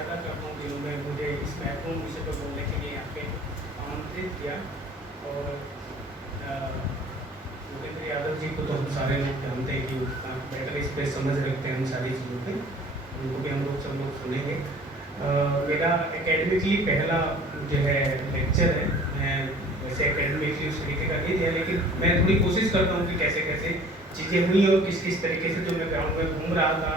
ज़्यादा करता हूँ कि उन्होंने मुझे इस महत्वपूर्ण विषय पर बोलने के लिए यहाँ पे आमंत्रित किया। और भूपेंद्र यादव जी को तो हम सारे लोग जानते हैं कि बेटर इस पर समझ रखते हैं हम सारी चीज़ों पे, उनको भी हम लोग सब लोग सुनेंगे। मेरा एकेडमिकली पहला जो है लेक्चर है। मैं वैसे एकेडमिकली उस तरीके का नहीं दिया, लेकिन मैं थोड़ी कोशिश करता हूँ कि कैसे कैसे चीज़ें हुई और किस किस तरीके से जो मैं ग्राउंड में घूम रहा था,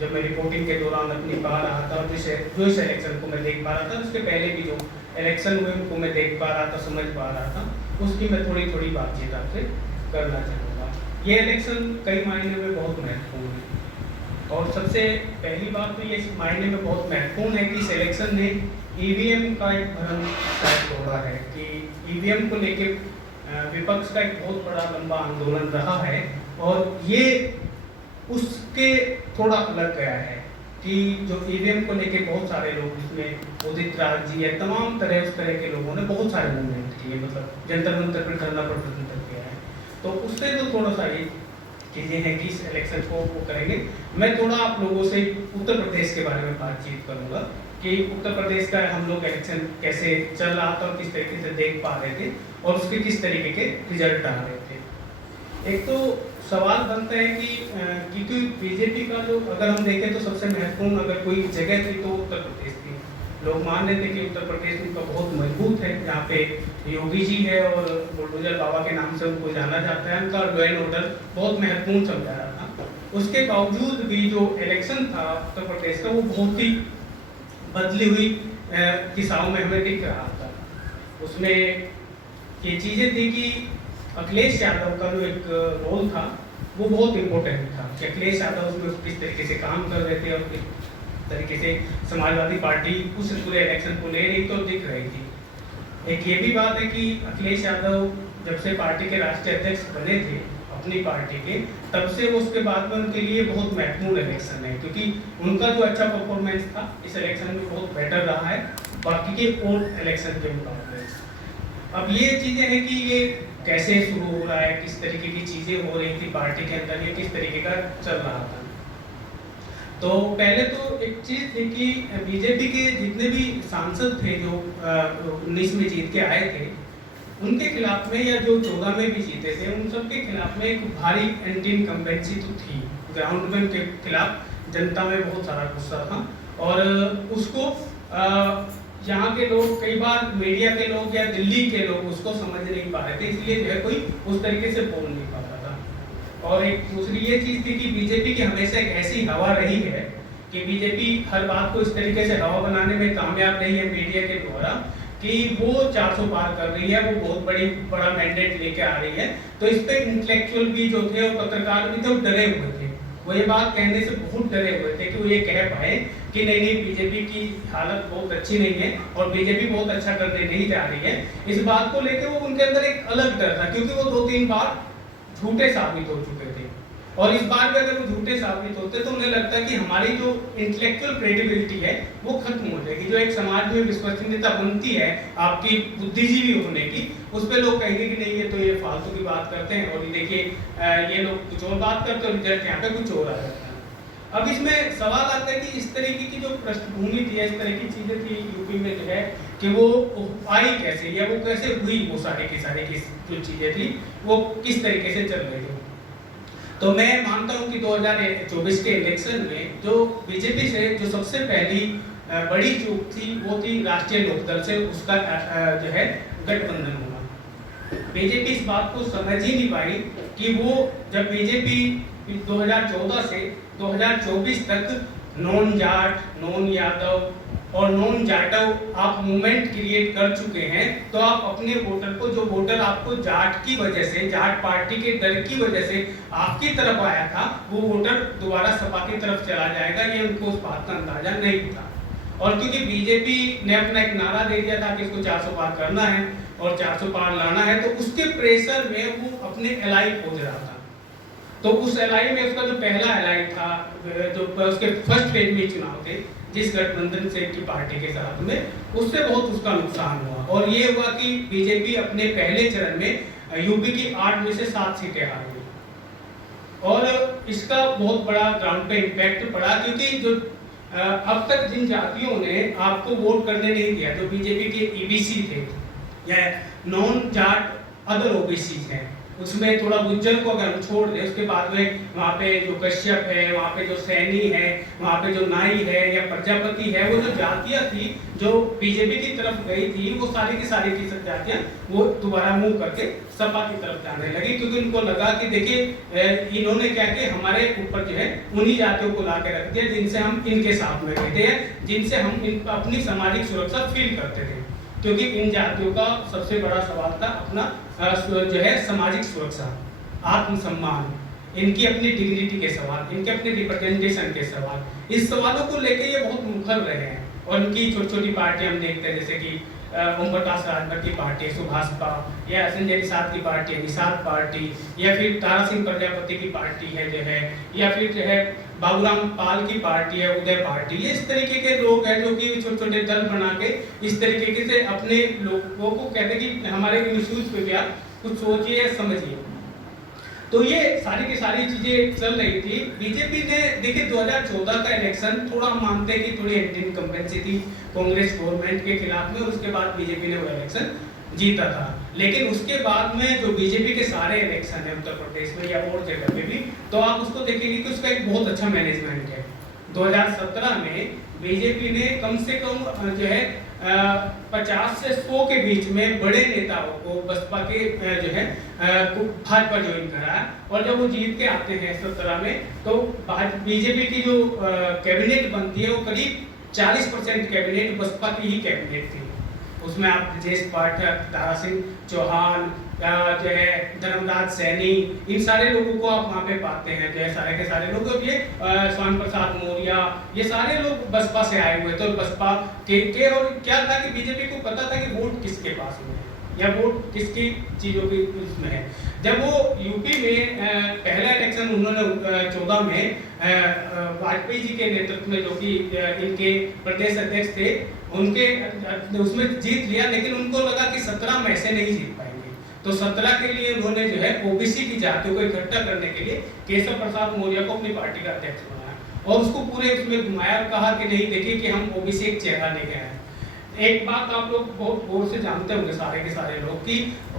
जब मैं रिपोर्टिंग के दौरान अपनी पा रहा था, और जो इस इलेक्शन को मैं देख पा रहा था, उसके पहले भी जो इलेक्शन हुए उनको मैं देख पा रहा था, समझ पा रहा था, उसकी मैं थोड़ी थोड़ी बातचीत आपसे करना चाहूँगा। ये इलेक्शन कई मायने में बहुत महत्वपूर्ण है, और सबसे पहली बात तो ये इस मायने में बहुत महत्वपूर्ण है कि इस इलेक्शन ने ईवीएम का एक भ्रम शायद तोड़ा है कि ईवीएम को लेके विपक्ष का एक बहुत बड़ा लंबा आंदोलन रहा है, और ये उसके थोड़ा अलग गया है कि जो ईवीएम को लेके बहुत सारे लोग, जिसमें उदित राज जी या तमाम तरह उस तरह के लोगों ने बहुत सारे मूवमेंट किए, मतलब जंतर मंतर पर धरना प्रदर्शन किया है। तो उससे जो थोड़ा सा ये चीज़ें हैं कि इस इलेक्शन को वो करेंगे। मैं थोड़ा आप लोगों से उत्तर प्रदेश के बारे में बातचीत करूंगा कि उत्तर प्रदेश का हम लोग इलेक्शन कैसे चल रहा था और किस तरीके से देख पा रहे थे, और उसके किस तरीके के रिजल्ट आ रहे थे। एक तो सवाल बनता है कि क्योंकि बीजेपी का जो अगर हम देखें तो सबसे महत्वपूर्ण अगर कोई जगह थी तो उत्तर प्रदेश थी। लोग मान रहे थे कि उत्तर प्रदेश उनका बहुत मजबूत है, यहाँ पे योगी जी है और बुलडोजर बाबा के नाम से उनको जाना जाता है, उनका लॉ एंड ऑर्डर बहुत महत्वपूर्ण समझा रहा था। उसके बावजूद भी जो इलेक्शन था उत्तर प्रदेश का, वो बहुत ही बदली हुई दिशाओं में हमें दिख रहा था। उसमें ये चीज़ें थी कि अखिलेश यादव का जो एक रोल था वो बहुत इम्पोर्टेंट था कि अखिलेश यादव उसमें किस तरीके से काम कर रहे थे और किस तरीके से समाजवादी पार्टी उस पूरे इलेक्शन को ले रही तो दिख रही थी। एक ये भी बात है कि अखिलेश यादव जब से पार्टी के राष्ट्रीय अध्यक्ष बने थे अपनी पार्टी के, तब से वो उसके बाद में उनके लिए बहुत महत्वपूर्ण इलेक्शन है, क्योंकि उनका जो अच्छा परफॉर्मेंस था इस इलेक्शन में बहुत बेटर रहा है बाकी के और इलेक्शन के मुकाबले। अब ये चीज़ें हैं कि ये कैसे शुरू हो रहा है, किस तरीके की चीज़ें हो रही थी पार्टी के अंदर, ये किस तरीके का चल रहा था। तो पहले तो एक चीज़ थी कि बीजेपी के जितने भी सांसद थे जो 19 में जीत के आए थे, उनके खिलाफ में या जो 14 में भी जीते थे, उन सब के खिलाफ में एक भारी एंटी इनकम्बेंसी तो थी। ग्राउंड में उनके खिलाफ जनता में बहुत सारा गुस्सा था, और उसको यहाँ के लोग, कई बार मीडिया के लोग या दिल्ली के लोग उसको समझ नहीं पा रहे थे, इसलिए जो है कोई उस तरीके से बोल नहीं पा रहा था। और एक दूसरी ये चीज़ थी कि बीजेपी की हमेशा एक ऐसी हवा रही है कि बीजेपी हर बात को इस तरीके से हवा बनाने में कामयाब रही है मीडिया के द्वारा कि वो 400 पार कर रही है, वो बहुत बड़ा मैंडेट लेके आ रही है। तो इस पे इंटेलेक्चुअल भी जो थे और पत्रकार भी थे वो डरे हुए थे, वो ये बात कहने से बहुत डरे हुए थे कि वो ये कह पाए कि नहीं बीजेपी की हालत बहुत अच्छी नहीं है और बीजेपी बहुत अच्छा करने नहीं जा रही है। इस बात को लेकर वो उनके अंदर एक अलग डर था, क्योंकि वो 2-3 बार झूठे साबित हो चुके थे, और इस बार भी अगर वो झूठे साबित होते तो उन्हें लगता है कि हमारी जो इंटेलेक्चुअल क्रेडिबिलिटी है वो खत्म हो जाएगी। जो एक समाज में विश्वसनीयता बनती है आपकी बुद्धिजीवी होने की, उस पर लोग कहेंगे कि नहीं ये तो ये फालतू की बात करते हैं, और ये देखिए ये लोग कुछ और बात करते हैं और रिजल्ट यहाँ पे कुछ और आ जाता है। अब इसमें सवाल आता है कि इस तरीके की जो पृष्ठभूमि थी, इस तरह की चीजें थी यूपी में जो है कि वो आई कैसे, या वो कैसे हुई, वो सारी की जो चीजें थी वो किस तरीके से चल रही थी। तो मैं मानता हूं कि 2024 के इलेक्शन में जो बीजेपी से जो सबसे पहली बड़ी चूक थी वो थी राष्ट्रीय लोकदल से उसका जो है गठबंधन होना। बीजेपी इस बात को समझ ही नहीं पाई कि वो जब बीजेपी 2014 से 2024 तक नॉन जाट, नॉन यादव और नॉन जाटव आप मूवमेंट क्रिएट कर चुके हैं, तो आप अपने वोटर को, जो वोटर आपको जाट की वजह से, जाट पार्टी के डर की वजह से आपकी तरफ आया था, वो वोटर दोबारा सपा की तरफ चला जाएगा, ये उनको उस बात का अंदाजा नहीं था। और क्योंकि बीजेपी ने अपना एक नारा दे दिया था कि इसको 400 पार करना है और 400 पार लाना है, तो उसके प्रेशर में वो अपने एलाई खोज रहा था। तो उस एलाई में उसका जो पहला एलाई था, जो उसके फर्स्ट फेज में चुनाव थे जिस गठबंधन से की पार्टी के साथ में, उससे बहुत उसका नुकसान हुआ। और ये हुआ कि बीजेपी अपने पहले चरण में यूपी की 8 में से 7 सीटें हार गई, और इसका बहुत बड़ा ग्राउंड पे इम्पैक्ट पड़ा, क्योंकि जो अब तक जिन जातियों ने आपको वोट करने नहीं दिया, जो बीजेपी के ईबीसी थे या नॉन जाट अदर ओबीसी हैं, उसमें थोड़ा गुज्जर को अगर हम छोड़ दें, उसके बाद में वहाँ पे जो कश्यप है, वहाँ पे जो सैनी है, वहाँ पे जो नाई है या प्रजापति है, वो जो जातियाँ थी जो बीजेपी की तरफ गई थी, वो सारी की सारी की सब जातियाँ वो दोबारा मुंह करके सपा की तरफ जाने लगी, क्योंकि उनको लगा कि देखिए इन्होंने क्या किया, हमारे ऊपर जो है उन्हीं जातियों को ला के रख दिया जिनसे हम इनके साथ में रहते हैं, जिनसे हम अपनी सामाजिक सुरक्षा फील करते थे। क्योंकि इन जातियों का सबसे बड़ा सवाल था अपना जो है सामाजिक सुरक्षा, आत्मसम्मान, इनकी अपनी डिग्निटी के सवाल, इनके अपने रिप्रेजेंटेशन के सवाल, इस सवालों को लेके ये बहुत मुखर रहे हैं। और इनकी छोटी छोटी पार्टियां हम देखते हैं, जैसे कि ओम प्रकाश राजभर की पार्टी सुभाषपा, या संजय निषाद की पार्टी है निषाद पार्टी, या फिर तारा सिंह प्रजापति की पार्टी है जो है, या फिर जो है बाबूराम पाल की पार्टी है उदय पार्टी। ये इस तरीके के लोग हैं जो कि छोटे छोटे दल बना के इस तरीके से अपने लोगों को कहते हैं कि हमारे इश्यूज पे भी आप कुछ सोचिए या समझिए। तो ये सारी की सारी चीजें चल रही थी। बीजेपी ने देखिए 2014 का इलेक्शन थोड़ा हम मानते हैं कि थोड़ी एंटी इनकम्बेंसी थी कांग्रेस गवर्नमेंट के खिलाफ में, और उसके बाद बीजेपी ने वो इलेक्शन जीता था। लेकिन उसके बाद में जो बीजेपी के सारे इलेक्शन है उत्तर प्रदेश में या और जगह पे भी, तो आप उसको देखेंगे कि उसका एक बहुत अच्छा मैनेजमेंट है। 2017 में बीजेपी ने कम से कम जो है 50 से 100 के बीच में बड़े नेताओं को बसपा के जो है भाजपा ज्वाइन करा, और जब वो जीत के आते हैं 17 में, तो बीजेपी की जो कैबिनेट बनती है वो करीब 40% कैबिनेट बसपा की ही कैबिनेट थी। उसमें आप ब्रजेश पाठक, तारा सिंह चौहान, जो है धर्मदास सैनी, इन सारे लोगों को आप वहाँ पे पाते हैं, जो है सारे के सारे लोग। ये स्वामी प्रसाद मौर्य, ये सारे लोग बसपा से आए हुए थे। और बसपा के और क्या था कि बीजेपी को पता था कि वोट किसके पास में है या वोट किसकी चीजों की उसमें है। जब वो यूपी में पहला इलेक्शन उन्होंने 14 में वाजपेयी जी के नेतृत्व में, जो कि इनके प्रदेश अध्यक्ष थे, उनके उसमें जीत लिया, लेकिन उनको लगा कि 17 में ऐसे नहीं जीत पाएंगे। तो 17 के लिए उन्होंने जो है ओबीसी की जातियों को इकट्ठा करने के लिए केशव प्रसाद मौर्य को अपनी पार्टी का अध्यक्ष बनाया और उसको पूरे उसमें घुमाया, कहा कि नहीं देखिए कि हम ओबीसी एक चेहरा लेके आए। एक बात आप लोग बहुत गौर से जानते होंगे सारे के सारे लोग कि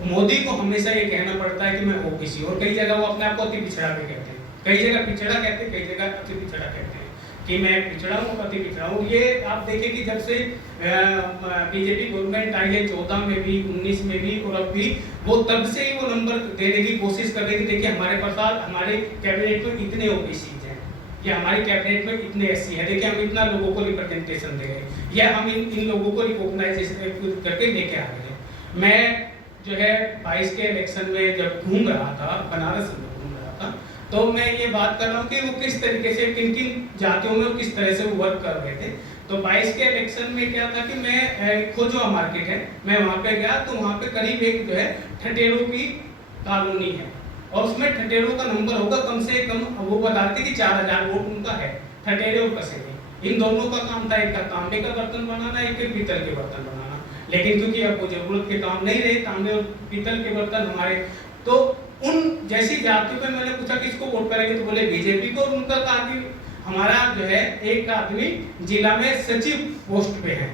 मोदी को हमेशा ये कहना पड़ता है कि मैं ओबीसी, और कई जगह वो अपने आप को अति पिछड़ा भी कहते हैं, कई जगह पिछड़ा कहते हैं, कई जगह अति पिछड़ा कहते हैं कि मैं पिछड़ा हूँ, अति पिछड़ा हूँ। ये आप देखें कि जब से बीजेपी गवर्नमेंट आई है 14 में भी, 19 में भी और अब भी, वो तब से ही वो नंबर देने की कोशिश कर रही थी। देखिए हमारे पास हमारे कैबिनेट में इतने ओबीसी हैं, कि हमारी कैबिनेट में इतने एससी हैं, देखिए हम इतना लोगों को रिप्रेजेंटेशन दे रहे हैं, या हम इन लोगों को रिकॉग्नाइज करके लेके आ रहे हैं। मैं जो है 22 के इलेक्शन में जब घूम रहा था, बनारस में घूम रहा था, तो मैं ये बात कर रहा हूँ कि वो किस तरीके से किन किन जातियों में किस तरह से वो वर्क कर रहे थे। तो 22 के इलेक्शन में क्या था कि मैं खोजवा मार्केट है, मैं वहाँ पे गया, तो वहाँ पे करीब एक जो है ठटेरों की कॉलोनी है, और उसमें ठटेरों का नंबर होगा कम से कम, वो बताते कि 4000 वोट उनका है, ठटेरे और कसेरे। इन दोनों का काम था, एक का तांबे का बर्तन बनाना, एक के पीतल के बर्तन बनाना। लेकिन क्योंकि अब वो जरूरत के काम नहीं रहे तांबे और पीतल के बर्तन हमारे, तो उन जैसी जातियों पे मैंने पूछा किसको वोट करेंगे, तो बोले बीजेपी को। उनका कहा कि हमारा जो है एक आदमी जिला में सचिव पोस्ट पे है।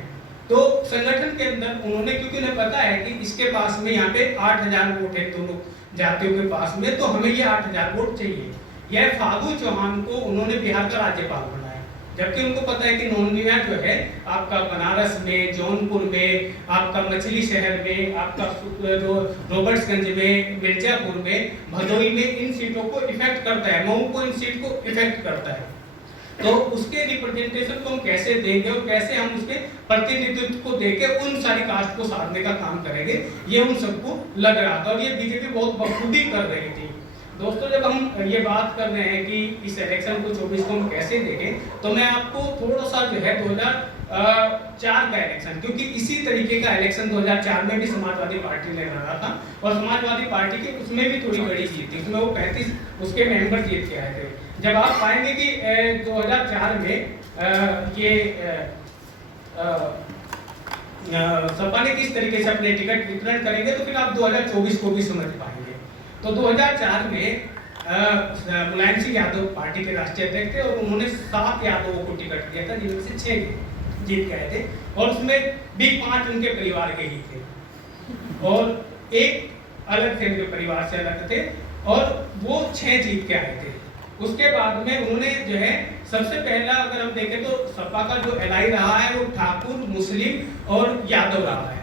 तो संगठन के अंदर उन्होंने, क्योंकि उन्हें पता है कि इसके पास में यहाँ पे 8000 वोट है दोनों जातियों के पास में, तो हमें ये 8000 वोट चाहिए। यह फागू चौहान को उन्होंने बिहार का राज्यपाल बनाया, जबकि उनको पता है कि नोनिया जो है आपका बनारस में, जौनपुर में, आपका मछली शहर में, आपका जो रॉबर्ट्सगंज में, मिर्जापुर में, भदोई में, इन सीटों को इफेक्ट करता है, मऊ को इन सीट को इफेक्ट करता है। तो उसके रिप्रेजेंटेशन को हम कैसे देंगे और कैसे हम उसके प्रतिनिधित्व को देके उन सारी कास्ट को साधने का काम करेंगे, ये उन सबको लग रहा था, और ये बीजेपी बहुत बखूबी कर रही थी। दोस्तों जब हम ये बात कर रहे हैं कि इस इलेक्शन को 24 को हम कैसे देखें, तो मैं आपको थोड़ा सा जो है 2004 का इलेक्शन, क्योंकि इसी तरीके का इलेक्शन 2004 में भी समाजवादी पार्टी ने लड़ा था, और समाजवादी पार्टी की उसमें भी थोड़ी बड़ी जीत थी, उसमें वो 35 उसके मेंबर जीत के आए थे। जब आप पाएंगे कि 2004 में ये सपा ने किस तरीके से अपने टिकट वितरण करेंगे, तो फिर आप 2024 को भी समझ पाएंगे। तो 2004 में मुलायम सिंह यादव पार्टी के राष्ट्रीय अध्यक्ष थे और उन्होंने 7 यादवों को टिकट दिया था, जिनमें से 6 जीत गए थे और उसमें भी 5 उनके परिवार के ही थे और एक अलग थे, उनके परिवार से अलग थे और वो 6 जीत के आए थे। उसके बाद में उन्होंने जो है सबसे पहला अगर हम देखें तो सपा का जो एलआई रहा है वो ठाकुर, मुस्लिम और यादव रहा है,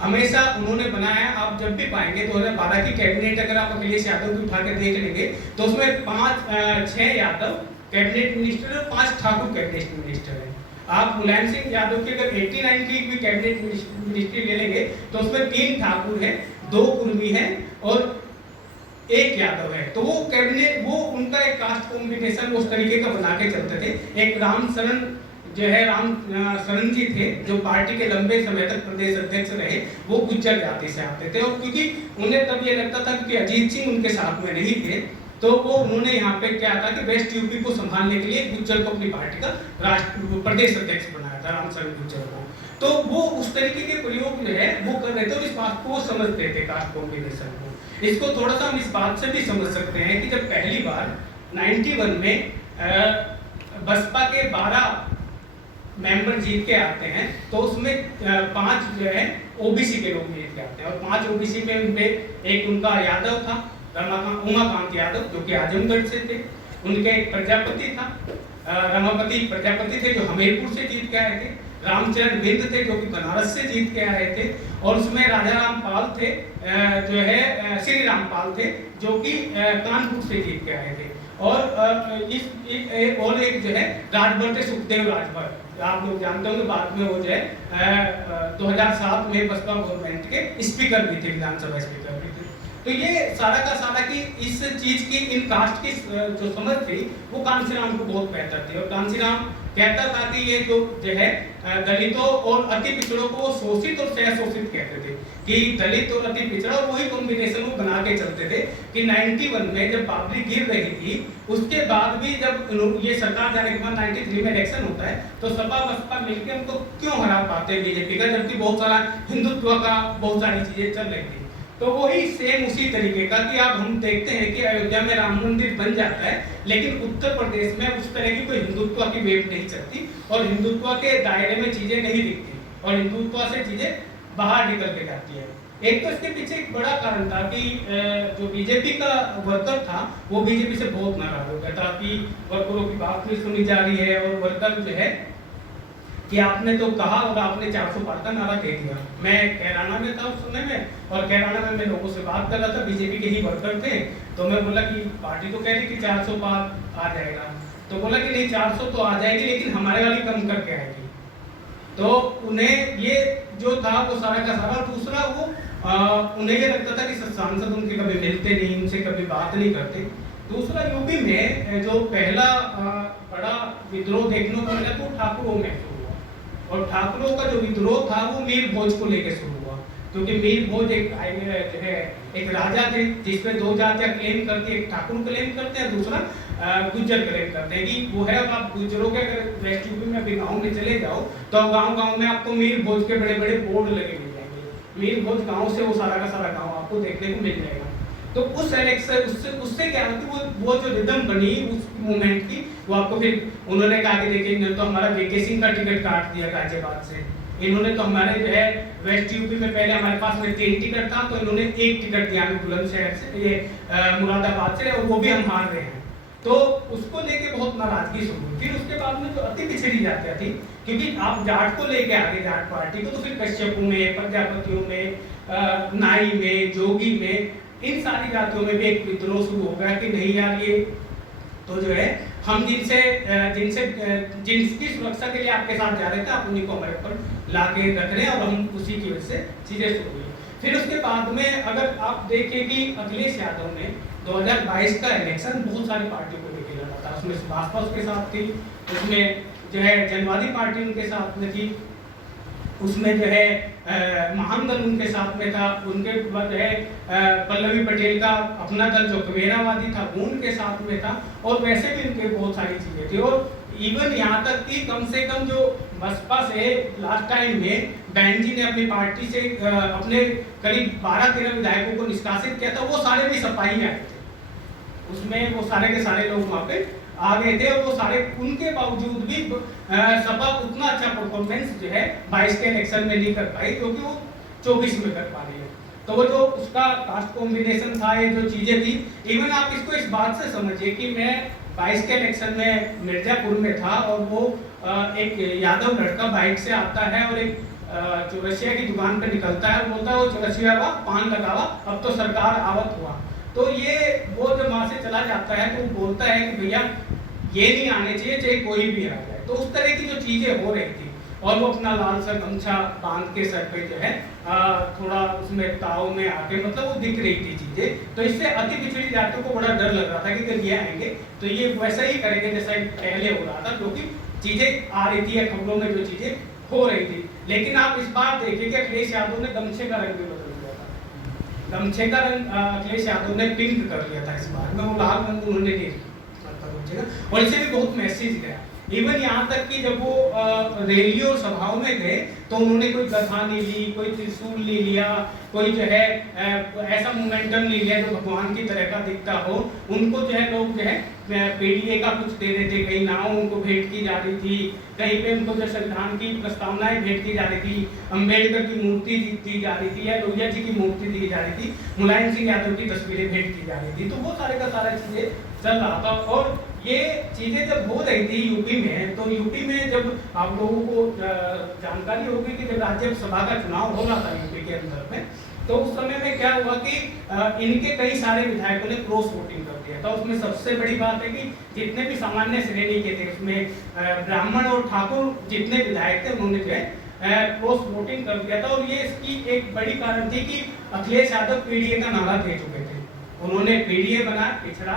हमेशा उन्होंने बनाया। आप जब भी पाएंगे 2012 की कैबिनेट अगर आप अखिलेश यादव की उठा के देख लेंगे तो उसमें 6 यादव कैबिनेट मिनिस्टर और 5 ठाकुर कैबिनेट मिनिस्टर है। आप मुलायम सिंह यादव की अगर 89 की भी कैबिनेट मिनिस्ट्री ले लेंगे तो उसमें 3 ठाकुर हैं, 2 कुर्मी हैं और 1 यादव है। तो वो कैबिनेट वो उनका एक कास्ट कॉम्बिनेशन उस तरीके का बना के चलते थे। एक राम शरण जो है, राम शरण जी थे जो पार्टी के लंबे समय तक प्रदेश अध्यक्ष रहे, वो गुज्जर जाति से आते थे और क्योंकि उन्हें तब ये लगता था कि अजीत सिंह उनके साथ में नहीं थे तो वो उन्होंने यहाँ पे क्या था कि वेस्ट यूपी को संभालने के लिए गुज्जर को अपनी पार्टी का प्रदेश अध्यक्ष बनाया था, राम शरण गुज्जर को। तो वो उस तरीके के प्रयोग जो है वो कर रहे थे और इस बात को वो समझते थे कास्ट कॉम्बिनेशन को। इसको थोड़ा सा हम इस बात से भी समझ सकते हैं कि जब पहली बार 91 में बसपा के 12 मेंबर जीत के आते हैं तो उसमें 5 जो है ओबीसी के लोग जीत के आते हैं और 5 ओबीसी में उनमें एक उनका यादव था, उमाकांत यादव जो कि आजमगढ़ से थे, उनके एक प्रजापति था, रमापति प्रजापति थे जो हमीरपुर से जीत के आए थे, रामचरण बिंद थे जो कि बनारस से जीत के आए थे और उसमें राजा रामपाल थे जो है श्री रामपाल थे जो कि कानपुर से जीत के आए थे और और एक जो है राजभर थे सुखदेव राजभर, आप लोग जानते होंगे बाद में वो जो है 2007 में बसपा गवर्नमेंट के स्पीकर भी थे, विधानसभा स्पीकर भी थे। तो ये सारा का सारा की इस चीज की इन कास्ट की जो समझ थी वो कांशीराम को बहुत बेहतर थी और कांशीराम कहता था कि ये जो है दलितों और अति पिछड़ों को शोषित और सह शोषित कहते थे कि दलित और अति पिछड़ा और वही कॉम्बिनेशन वो बना के चलते थे कि 91 में जब बाबरी गिर रही थी उसके बाद भी जब ये सरकार जाने के बाद 93 में इलेक्शन होता है तो सपा बसपा मिलकर हमको क्यों हरा पाते बीजेपी का, जबकि बहुत सारा हिंदुत्व का बहुत सारी चीजें चल रही थी। तो वही सेम उसी तरीके का कि अब हम देखते हैं कि अयोध्या में राम मंदिर बन जाता है लेकिन उत्तर प्रदेश में उस तरह की कोई हिंदुत्व की वेव नहीं चलती और हिंदुत्व के दायरे में चीजें नहीं दिखती और हिंदुत्व से चीजें बाहर निकल के जाती है। एक तो इसके पीछे एक बड़ा कारण था कि जो बीजेपी का वर्कर था वो बीजेपी से बहुत नाराज हो गया था कि वर्करों की बात नहीं सुनी जा रही है और वर्कर जो है कि आपने तो कहा और आपने 400 पार का नारा दे दिया। मैं कैराना में था उस समय में और कैराना में मैं लोगों से बात कर रहा था, बीजेपी के ही वर्कर थे, तो मैं बोला कि पार्टी तो कह रही कि 400 पार आ जाएगा, तो बोला कि नहीं 400 तो आ जाएगी लेकिन हमारे वाली कम करके आएगी। तो उन्हें ये जो था वो सारा का सारा, दूसरा वो उन्हें ये लगता था कि सांसद उनके कभी मिलते नहीं, उनसे कभी बात नहीं करते। दूसरा यूपी में जो पहला बड़ा विद्रोह देखने को मिला तो ठाकुरों में और ठाकुरों का जो विद्रोह था वो मीर भोज को लेकर शुरू हुआ क्योंकि मीर भोज एक जो है एक राजा थे जिसपे 2 जातियां क्लेम करती है, एक ठाकुर क्लेम करते हैं, दूसरा गुज्जर क्लेम करते हैं कि वो है। और आप गुज्जरों के अगर वेस्ट यूपी में अभी गाँव में चले जाओ तो गाँव में आपको मीर भोज के बड़े बड़े बोर्ड लगे मिल जाएंगे, मीर भोज गाँव से वो सारा का सारा गाँव आपको देखने को मिल जाएगा। तो उस इलेक्शन उससे क्या होती वो जो रिदम बनी उस मूवमेंट की वो आपको फिर उन्होंने कहा कि देखिए इन्होंने तो हमारा वीके सिंह का टिकट काट दिया गाजियाबाद से, इन्होंने तो हमारे जो है वेस्ट यूपी में पहले हमारे पास में 3 टिकट था तो इन्होंने 1 टिकट दिया हमें बुलंदशहर से, ये मुरादाबाद से, और वो भी हम हार रहे हैं। तो उसको लेके बहुत नाराजगी शुरू हुई। फिर उसके बाद में जो अति पिछड़ी जातियां थी, क्योंकि आप जाट को लेके आगे जाट पार्टी को, तो फिर कश्यपों में, प्रजापतियों में, नाई में, जोगी में, इन सारी जातियों में भी एक विद्रोह शुरू हो गया कि नहीं यार ये तो जो है हम जिनकी सुरक्षा के लिए आपके साथ जा रहे थे आप उन्हीं को हमारे ऊपर ला के रख रहे हैं और हम उसी की वजह से चीजें शुरू हुई। फिर उसके बाद में अगर आप देखें कि अखिलेश यादव ने 2022 का इलेक्शन बहुत सारी पार्टियों को लेके लड़ा था, उसमें भाजपा उसके साथ थी, उसमें जो है जनवादी पार्टी उनके साथ में थी, उसमें जो है महानदल उनके साथ में था, उनके बाद जो है पल्लवी पटेल का अपना दल जो कमेरावादी था वो उनके साथ में था, और वैसे भी उनके बहुत सारी चीजें थी। और इवन यहाँ तक कि कम से कम जो बसपा से लास्ट टाइम में बहन जी ने अपनी पार्टी से अपने करीब 12-13 विधायकों को निष्कासित किया था, वो सारे भी सपा ही आए थे। उसमें वो सारे के सारे लोग वहाँ पे आ गए थे और वो सारे उनके बावजूद भी सपा उतना अच्छा परफॉर्मेंस जो है 22 के इलेक्शन में नहीं कर पाई, क्योंकि वो 24 में कर पा रही है। तो वो जो उसका कास्ट कॉम्बिनेशन था, ये जो चीजें थी, इवन आप इसको इस बात से समझिए कि मैं 22 के इलेक्शन में मिर्जापुर में था और वो एक यादव लड़का बाइक से आता है और एक चौरसिया की दुकान पे निकलता है और बोलता है वो चौरसिया का पान लगावा, अब तो सरकार आवत हुआ। तो ये वो जब वहां से चला जाता है तो वो बोलता है कि भैया ये नहीं आने चाहिए, चाहे कोई भी आ जाए। तो उस तरह की जो चीजें हो रही थी और वो अपना लाल सा गमछा बांध के सर पे जो है थोड़ा उसमें ताव में आके मतलब वो दिख रही थी चीजें। तो इससे अति पिछड़ी जातियों को बड़ा डर लग रहा था कि अगर ये आएंगे तो ये वैसा ही करेंगे जैसा पहले हो रहा था, क्योंकि चीजें आ रही थी खबरों में जो चीजें हो रही थी। लेकिन आप इस बार देखिए कि अखिलेश यादव ने गमछे का रंग भी बदल दिया था। गमछे का रंग अखिलेश यादव ने पिंक कर लिया था इस बार में, वो लाल रंग उन्होंने नहीं गमछे का, और इससे भी बहुत मैसेज गया। इवन यहाँ तक कि जब वो रैलियों और सभाओं में गए तो उन्होंने कोई गधा नहीं ली, कोई त्रिशूल नहीं लिया, कोई जो है ऐसा मोमेंटम नहीं लिया जो भगवान की तरह का दिखता हो। उनको जो है लोग जो है पीडीए का कुछ दे रहे थे, कहीं नाव उनको भेंट की जा रही थी, कहीं पे उनको जो संविधान की प्रस्तावनाएं भेंट की जा रही थी, अम्बेडकर की मूर्ति दी जा रही थी या लोहिया जी की मूर्ति दी जा रही थी, मुलायम सिंह यादव की तस्वीरें भेंट की जा रही थी। तो वो सारे का सारा चीजें चल रहा था। और ये चीजें जब हो रही थी यूपी में, तो यूपी में जब आप लोगों को जानकारी होगी कि जब राज्यसभा का चुनाव हो रहा था यूपी के अंदर में, तो उस समय में क्या हुआ कि इनके कई सारे विधायकों ने क्रॉस वोटिंग कर दिया था। उसमें सबसे बड़ी बात है कि जितने भी सामान्य श्रेणी के थे उसमें ब्राह्मण और ठाकुर जितने विधायक थे उन्होंने जो है क्रॉस वोटिंग कर दिया था। और ये इसकी एक बड़ी कारण थी कि अखिलेश यादव पीडीए का नारा दे चुके थे। उन्होंने पीडीए बना, पिछड़ा,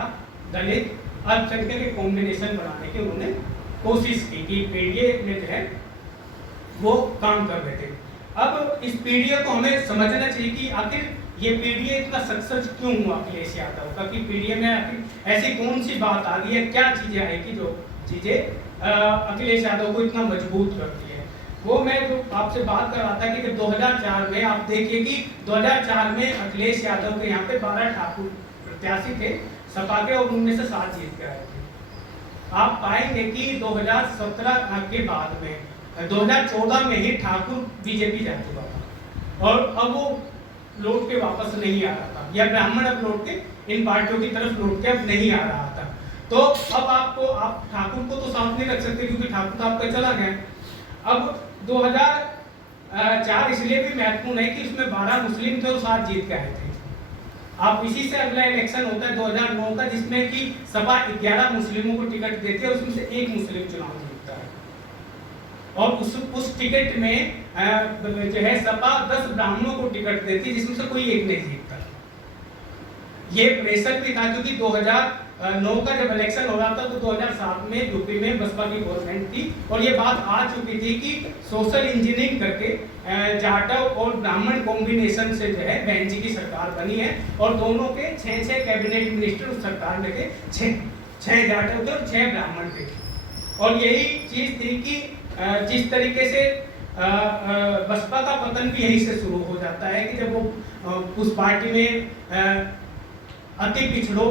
दलित, अल्पसंख्यक के कॉम्बिनेशन बनाने की उन्होंने कोशिश की कि पीडीए में जो है वो काम कर रहे थे। अब इस पीडीए को हमें समझना चाहिए कि आखिर ये पीडीए इतना सक्सेस क्यों हुआ अखिलेश यादव का, कि पीडीए में आखिर ऐसी कौन सी बात आ गई है, क्या चीजें आई कि जो चीजें अखिलेश यादव को इतना मजबूत करती है। वो मैं जो आपसे बात कर रहा था कि 2004 में आप देखिए कि 2004 में अखिलेश यादव के यहाँ पे 12 ठाकुर प्रत्याशी थे सपा के और उनमें से 7 जीत के आए थे। आप पाएंगे कि 2017 के बाद में 2014 में ही ठाकुर बीजेपी जा चुका था और अब वो लौट के वापस नहीं आ रहा था, या ब्राह्मण अब लौट के इन पार्टियों की तरफ लौट के अब नहीं आ रहा था। तो अब आप ठाकुर को तो साथ नहीं रख सकते क्योंकि ठाकुर तो आपका चला गया। अब 2004 इसलिए भी महत्वपूर्ण है कि उसमें 12 मुस्लिम थे और 7 जीत के आए थे। आप इसी से अगला इलेक्शन होता है 2009 का, जिसमें कि सपा 11 मुस्लिमों को टिकट देती है, उसमें से एक मुस्लिम चुनाव जीतता है। और उस टिकट में जो है सपा 10 ब्राह्मणों को टिकट देती है, जिसमें से कोई एक नहीं जीतता। ये प्रेशर भी था क्योंकि 2009 का जब इलेक्शन हो रहा था तो 2007 में यूपी में बसपा की गवर्नमेंट थी और ये बात आ चुकी थी कि सोशल इंजीनियरिंग करके जाटव और ब्राह्मण कॉम्बिनेशन से जो है बहन जी की सरकार बनी है और दोनों के 6 कैबिनेट मिनिस्टर उस सरकार में थे, 6 जाटव थे और 6 ब्राह्मण थे। और यही चीज थी कि जिस तरीके से बसपा का पतन भी यहीं से शुरू हो जाता है कि जब वो उस पार्टी में अति पिछड़ों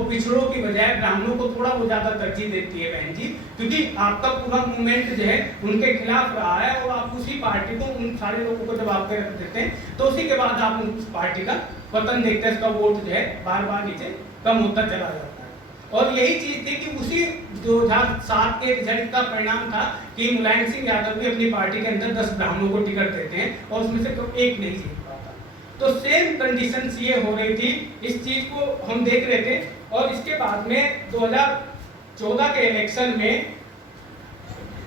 की बजाय ब्राह्मणों को थोड़ा वो ज्यादा तरजीह देती है बहन जी, क्योंकि आपका पूरा मूवमेंट जो है उनके खिलाफ रहा है और आप उसी पार्टी को उन सारे लोगों को जब आप रख देते हैं तो उसी के बाद आप उस पार्टी का पतन देखते हैं, उसका वोट जो है बार बार नीचे कम होता चला जाता है। और यही चीज थी कि उसी 2007 के रिजल्ट का परिणाम था कि मुलायम सिंह यादव भी अपनी पार्टी के अंदर 10 ब्राह्मणों को टिकट देते हैं और उसमें से कोई एक नहीं जीत। तो सेम कंडीशंस ये हो रही थी, इस चीज को हम देख रहे थे। और इसके बाद में 2014 के इलेक्शन में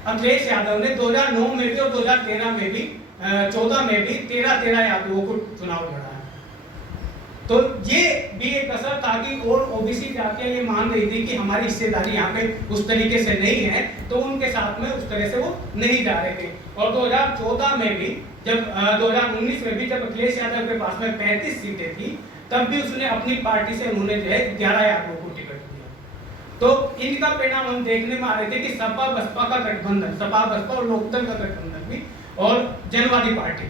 अखिलेश यादव ने 2009 में भी और 2013 में भी 14 में भी 13 यादवों को चुनाव लड़ा है। तो ये भी एक असर था कि और ओबीसी जातियां ये मान रही थी कि हमारी हिस्सेदारी यहाँ पे उस तरीके से नहीं है, तो उनके साथ में उस तरह से वो नहीं जा रहे थे। और 2014 में भी जब 2019 में भी जब अखिलेश यादव के पास में 35 सीटें थी तब भी उसने अपनी पार्टी से उन्होंने जो है 11 यादवों को टिकट दिया। तो इनका परिणाम हम देखने में आ रहे थे कि सपा बसपा का गठबंधन, सपा बसपा और लोकदल का गठबंधन भी और जनवादी पार्टी,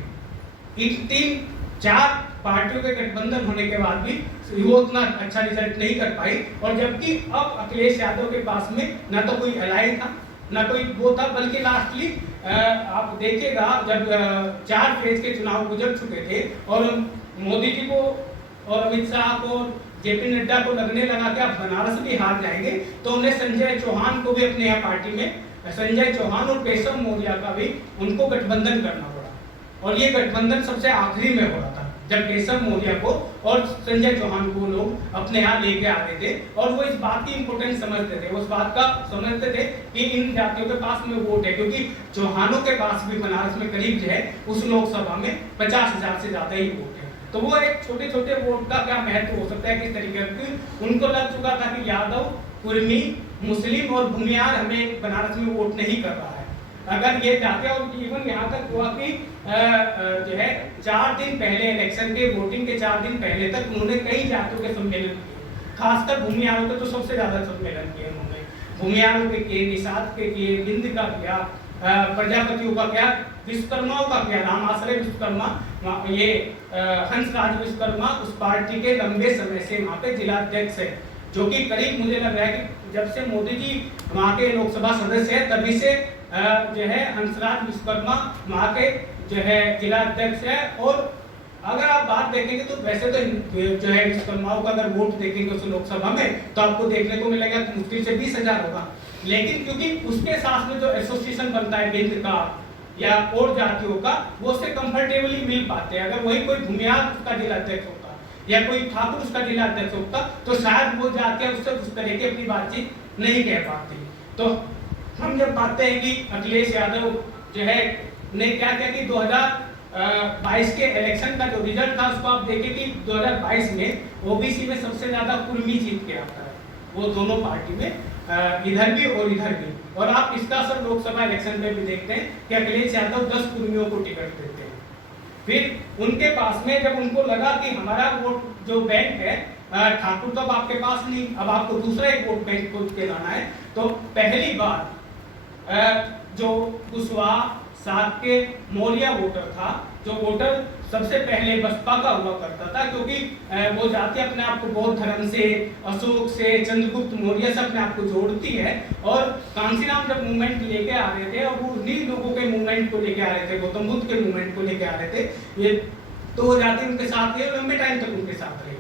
इन 3-4 पार्टियों के गठबंधन होने के बाद भी वो उतना अच्छा रिजल्ट नहीं कर पाई। और जबकि अब अखिलेश यादव के पास में ना तो कोई एलाई था, ना कोई वो था, बल्कि लास्टली आप देखिएगा जब 4 फेज के चुनाव गुजर चुके थे और मोदी जी को और अमित शाह को, जेपी नड्डा को लगने लगा कि आप बनारस भी हार जाएंगे, तो उन्हें संजय चौहान को भी अपने यहाँ पार्टी में, संजय चौहान और केशव मौर्य का भी उनको गठबंधन करना पड़ा। और ये गठबंधन सबसे आखिरी में हो रहा था जब केशव मौर्य को और संजय चौहान को लोग अपने यहाँ लेके आते थे और वो इस बात की इंपोर्टेंस समझते थे, उस बात का समझते थे कि इन जातियों के पास में वोट है, क्योंकि चौहानों के पास भी बनारस में करीब जो है उस लोकसभा में 50,000 से ज्यादा ही वोट है। तो वो एक छोटे छोटे वोट का क्या महत्व हो सकता है, किस तरीके से उनको लग चुका था कि यादव, कुर्मी, मुस्लिम और भूमियार हमें बनारस में वोट नहीं कर रहा है। अगर ये चाहते हैं, और इवन यहाँ तक हुआ कि जो है 4 दिन पहले इलेक्शन के, वोटिंग के 4 दिन पहले तक उन्होंने कई जातियों के सम्मेलन किए, खासकर भूमियारों के तो सबसे ज्यादा सम्मेलन किए उन्होंने। भूमियारों के किए, निषाद के किए, बिंद का किया, प्रजापतियों का किया, विश्वकर्माओं का किया, राम आश्रय विश्वकर्मा, ये हंसराज विश्वकर्मा उस पार्टी के लंबे समय से वहाँ पे जिला अध्यक्ष है, जो कि करीब मुझे लग रहा है कि जब से मोदी जी वहाँ के लोकसभा सदस्य है तभी से जो है हंसराज विश्वकर्मा वहाँ के जो है जिला अध्यक्ष है। और अगर आप बात देखेंगे तो वैसे तो जो है विश्वकर्माओं का अगर वोट देखेंगे उस लोकसभा में तो आपको देखने को मिलेगा कि मुश्किल से 20,000 होगा, लेकिन क्योंकि उसके साथ में जो एसोसिएशन बनता है बिंद का या और जातियों का, वो उससे कंफर्टेबली मिल पाते हैं। अगर वही कोई भूमियार उसका जिला अध्यक्ष होता या कोई ठाकुर उसका जिला अध्यक्ष होता तो शायद वो जातियां उससे उस तरह की अपनी बातचीत नहीं कह पाती। तो हम जब पाते हैं कि अखिलेश यादव जो है ने क्या किया कि 2022 के इलेक्शन का जो रिजल्ट था उसको आप देखें कि 2022 में ओबीसी में सबसे ज्यादा कुर्मी जीत के आता है, वो दोनों पार्टी में इधर भी और इधर भी। और आप इसका असर लोकसभा इलेक्शन में भी देखते हैं कि अखिलेश यादव 10 कुर्मियों को टिकट देते हैं। फिर उनके पास में जब उनको लगा कि हमारा वोट जो बैंक है ठाकुर तो अब आपके पास नहीं, अब आपको दूसरा एक वोट बैंक को के लाना है, तो पहली बार जो कुशवाहा, साके, मौर्य वोटर था, जो वोटर सबसे पहले बसपा का हुआ करता था, क्योंकि वो जाति अपने आप को बौद्ध धर्म से, अशोक से, चंद्रगुप्त मौर्य से अपने आप को जोड़ती है। और कांसीराम जब मूवमेंट लेके आ रहे थे और वो उन्हीं लोगों के मूवमेंट को लेके आ रहे थे, गौतम बुद्ध के मूवमेंट को लेके आ रहे थे, ये तो वो जाति उनके साथ रही, लंबे टाइम तक उनके साथ रही।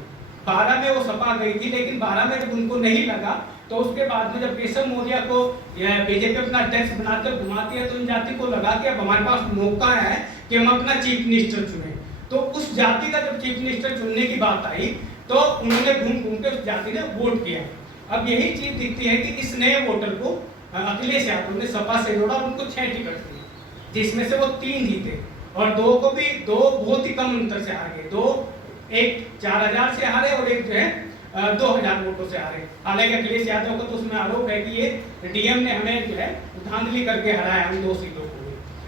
12 में वो सपा गई थी, लेकिन 12 में जब उनको नहीं लगा तो उसके बाद में जब केशव मौर्य को बीजेपी अपना अध्यक्ष बनाकर घुमाती है तो उन जाति को लगा कि अब हमारे पास मौका है कि हम अपना चीफ मिनिस्टर चुने। तो उस जाति का जब चीफ मिनिस्टर चुनने की बात आई तो उन्होंने घूम घूम के उस जाति ने वोट किया। अब यही चीज दिखती है कि इस नए वोटर को अखिलेश यादव ने सपा से जोड़ा, उनको 6 टिकट दिए, जिसमें से वो 3 जीते और 2 को भी 2 बहुत ही कम अंतर से हारे। 2 एक 4,000 से हारे और एक जो है 2,000 वोटों से हारे। हालांकि अखिलेश यादव को तो उसमें आरोप है कि ये डीएम ने हमें जो है धांधली करके हराया उन 2 सीटों को।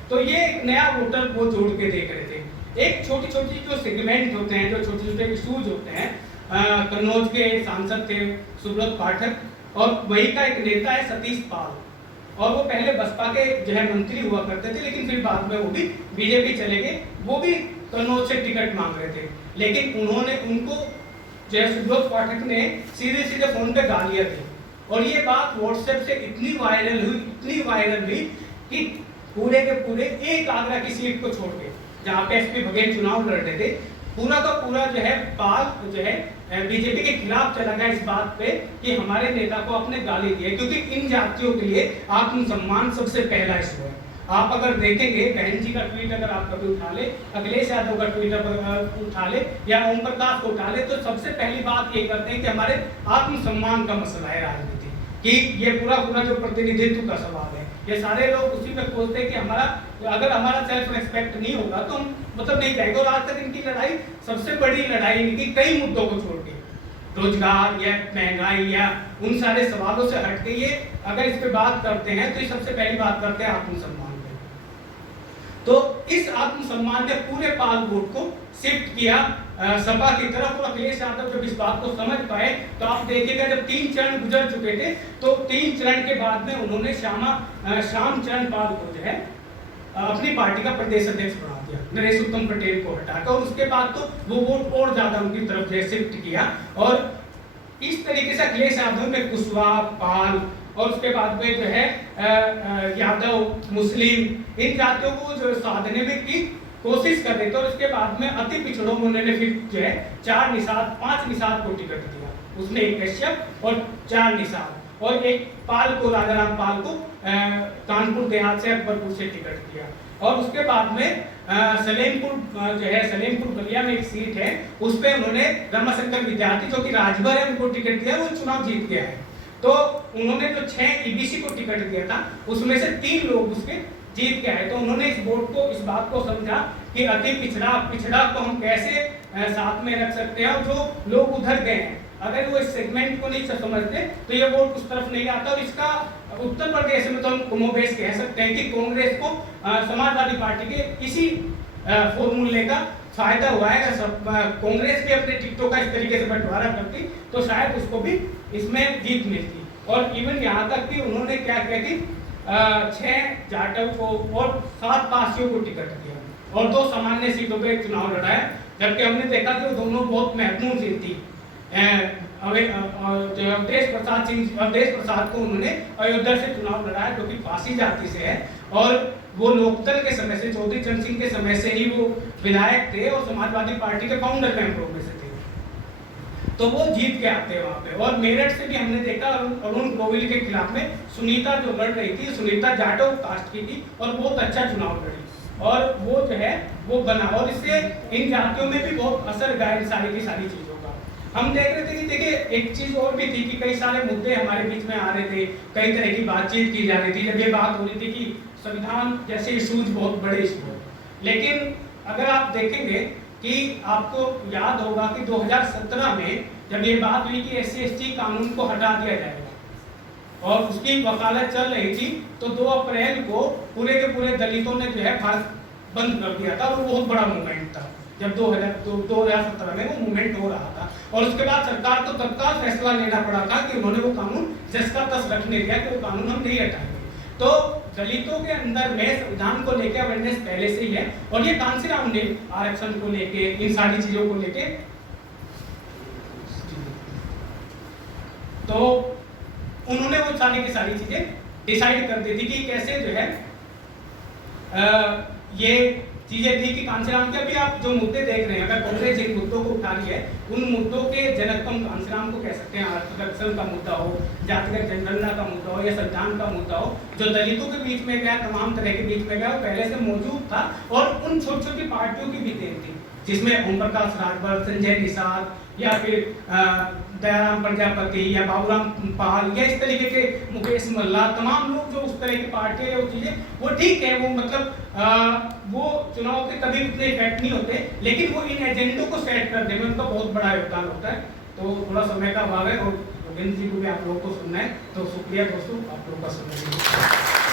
तो ये एक नया वोटर वो जोड़ के देख रहे थे। एक छोटी छोटी जो सेगमेंट होते हैं, जो छोटे छोटे इशूज होते हैं, कन्नौज के सांसद थे सुब्रत पाठक और वही का एक नेता है सतीश पाल, और वो पहले बसपा के जो है मंत्री हुआ करते थे, लेकिन फिर बाद में वो भी बीजेपी चले गए। वो भी कन्नौज से टिकट मांग रहे थे, लेकिन उन्होंने उनको जो है सुब्रत पाठक ने सीधे सीधे फोन पे गालियां दी। और ये बात व्हाट्सएप से इतनी वायरल हुई कि पूरे के पूरे एक आगरा की सीट को छोड़ के जहाँ पे एसपी बघेल चुनाव लड़ रहे थे, पूरा का पूरा जो है पाल जो है बीजेपी के खिलाफ चला गया इस बात पे कि हमारे नेता को आपने गाली दी है, क्योंकि इन जातियों के लिए आत्मसम्मान सबसे पहला इशू है। आप अगर देखेंगे बहन जी का ट्वीट अगर आप कभी उठा ले, अखिलेश यादव का ट्वीट उठा ले या ओम प्रकाश को उठा ले, तो सबसे पहली बात ये करते हैं कि हमारे आत्मसम्मान का मसला है राजनीति, कि ये पूरा जो प्रतिनिधित्व का सवाल है। ये सारे लोग उसी पे खोजते हैं कि अगर हमारा सेल्फ रेस्पेक्ट नहीं होगा तो हम मतलब नहीं जाएंगे। और आज तक इनकी लड़ाई, सबसे बड़ी लड़ाई इनकी कई मुद्दों को छोड़ के, रोजगार या महंगाई या उन सारे सवालों से हट के, ये अगर इस पे बात करते हैं तो ये सबसे पहली बात करते हैं आत्मसम्मान पे। तो इस आत्मसम्मान ने पूरे पाल वोट को शिफ्ट किया सपा की तरफ। और अखिलेश यादव जब इस बात को समझ पाए तो आप देखिएगा जब 3 चरण गुजर चुके थे तो 3 चरण के बाद में उन्होंने श्याम चरण पाल को जो है अपनी पार्टी का प्रदेश अध्यक्ष बना दिया, नरेश उत्तम पटेल को हटाकर, और उसके बाद तो वो वोट और ज्यादा उनकी तरफ जो है शिफ्ट किया। और इस तरीके से अखिलेश यादव में कुशवाहा, पाल और उसके बाद में जो है यादव, मुस्लिम, इन जातियों को जो साधने में की कोशिश कर रहे थे। और उसके बाद में अति पिछड़ों में उन्होंने फिर जो है 5 निषाद को टिकट दिया, उसमें एक कश्यप और 4 निषाद, और एक पाल को, राजाराम पाल को कानपुर देहात से, अकबरपुर से टिकट दिया। और उसके बाद में सलेमपुर जो है, सलेमपुर बलिया में एक सीट है, उस पे उन्होंने रमाशंकर विद्यार्थी जो कि राजभर है उनको टिकट दिया, वो चुनाव जीत गया है। तो उन्होंने जो 6 ईबीसी को टिकट दिया था उसमें से 3 लोग उसके जीत गए हैं। तो उन्होंने इस वोट को, इस बात को समझा कि अति पिछड़ा को हम कैसे साथ में रख सकते हैं, और जो लोग उधर गए हैं अगर वो इस सेगमेंट को नहीं समझते तो ये वोट उस तरफ नहीं आता। और इसका उत्तर प्रदेश में तो हम कमोबेश कह सकते हैं कि कांग्रेस को समाजवादी पार्टी के इसी फॉर्मूले का फायदा हुआ है। अगर कांग्रेस भी अपने टिकटों का इस तरीके से बंटवारा करती तो शायद उसको भी इसमें जीत मिलती। और इवन यहाँ तक कि उन्होंने क्या किया कि 6 जाटव को और 7 पासियों को टिकट दिया और 2 सामान्य सीटों पे चुनाव लड़ाया, जबकि हमने देखा कि वो दोनों बहुत महत्वपूर्ण सीट थी। अवधेश प्रसाद को उन्होंने अयोध्या से चुनाव लड़ाया जो कि फांसी जाति से है, और वो लोकदल के समय से, चौधरी चरण सिंह के समय से ही वो विधायक थे और समाजवादी पार्टी के फाउंडर मेंबरों में से थे। तो वो जीत के आते हैं वहाँ पे। और मेरठ से भी हमने देखा अरुण गोविल के खिलाफ में सुनीता जो लड़ रही थी, सुनीता जाटव कास्ट की थी और बहुत अच्छा चुनाव लड़ी, और वो जो है वो बना। और इससे इन जातियों में भी बहुत असर गया इन सारी की सारी चीजों का। हम देख रहे थे कि देखिए एक चीज और भी थी कि कई सारे मुद्दे हमारे बीच में आ रहे थे, कई तरह की बातचीत की जा रही थी। जब ये बात हो रही थी कि संविधान जैसे इशूज बहुत बड़े इशू है, लेकिन अगर आप देखेंगे कि आपको याद होगा कि 2017 में जब ये बात हुई कि SC/ST कानून को हटा दिया जाएगा और उसकी वकालत चल रही थी, तो 2 अप्रैल को पूरे के पूरे दलितों ने जो है भारत बंद कर दिया था। और वो बहुत बड़ा मूवमेंट था जब 2017 में वो मूवमेंट हो रहा था। और उसके बाद सरकार को तत्काल फैसला लेना पड़ा था कि उन्होंने वो कानून जस का तस रखने दिया कि वो कानून हम नहीं हटाएंगे। तो दलितों के अंदर में संविधान को लेकर अवेयरनेस पहले से ही है, और ये कांसीराम ने आरक्षण को लेके, इन सारी चीजों को लेके, तो उन्होंने वो सारी की सारी चीजें डिसाइड कर दी थी कि कैसे जो है ये चीजें थी कि कांसीराम के अभी आप जो मुद्दे देख रहे हैं, अगर कांग्रेस जिन मुद्दों को उठा रही है उन मुद्दों के जनक हम कांसीराम को कह सकते हैं। आरक्षण का मुद्दा हो, जातिगत जनगणना का मुद्दा हो या संविधान का मुद्दा हो, जो दलितों के बीच में गया, तमाम तरह के बीच में गया, वो पहले से मौजूद था। और उन छोटी छोटी पार्टियों की भी देन थी जिसमें ओम प्रकाश राजभर, संजय निषाद या फिर दयाराम प्रजापति या बाबूराम पाल या इस तरीके के मुकेश मल्ला, तमाम लोग जो उस तरह की पार्टी है, वो चीजें वो ठीक है, वो मतलब वो चुनाव के कभी उतने इफेक्ट नहीं होते, लेकिन वो इन एजेंडों को सेट करने में उनका बहुत बड़ा योगदान होता है। तो थोड़ा समय का अभाव है और गोविंद जी को भी आप लोगों को सुनना है, तो शुक्रिया दोस्तों आप लोगों का सुनने के लिए।